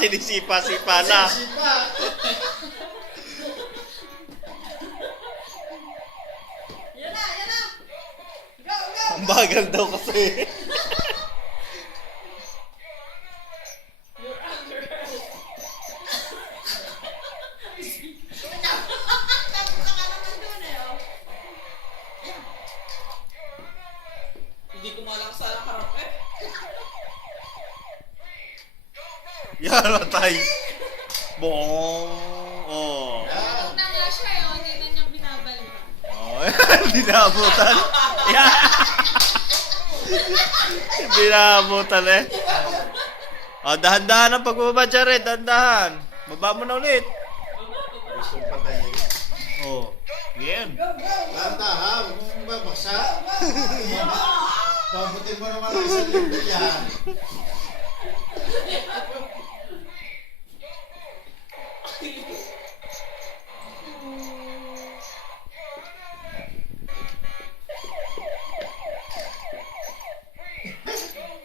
Sinisipa-sipa na. Sipa. Yan na, yan na. Go, go. Ang bagal daw kasi. You're under arrest. Tapos ka naman dun eh, oh. Hindi ko malakas sa harap eh. Yan, matay. Bong. Oh. Tulog na nga siya eh, oh. Hindi na niya binabalikan. Oh, hindi naabutan. Yan. Hindi naabutan eh. Oh, dahan-dahan ang pagbaba, Jared. Dahan-dahan. Baba mo na ulit. Gusto patayin. Oh. Yan. Lantahan, huwag mong babaksa. Pabutin mo naman ang isang linggo yan.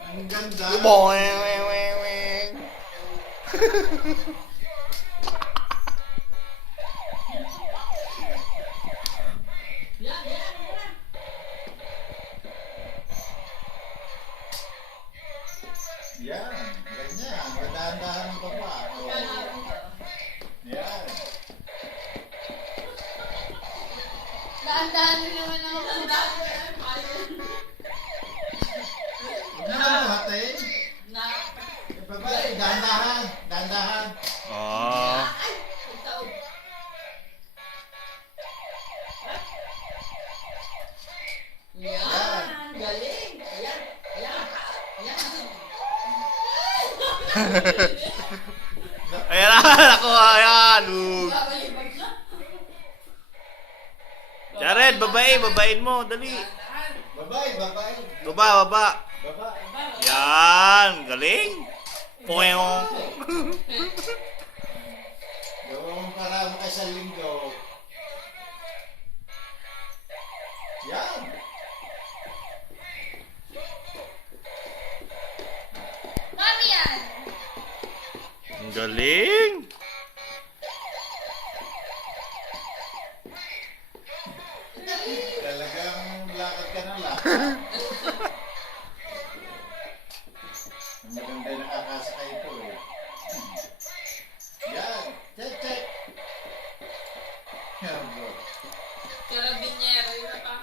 Ang ganda. Boing, wing, wing, wing. Yan, ganyan. Dahan-dahan ang baba. Oh. Yan. Daan-daan naman ako. Huwag na lang buhatin. Babae, dahan-dahan. Dahan-dahan. Oh. Yan, galing. Yan, yan, yan. Ayan na, ako, ayan. Babalibag na. Jared, babain mo, dali. Babae, babae. Baba, baba. Babae. Yan, galing. Poyong. Gawin mo para mo sa linggo. Yan. Mami yan. Ang galing. Talagang lakad ka ng lakad. Ang maganda yung nakakasakay ito eh. Yan. Check, check. Yan bro. Carabinieri na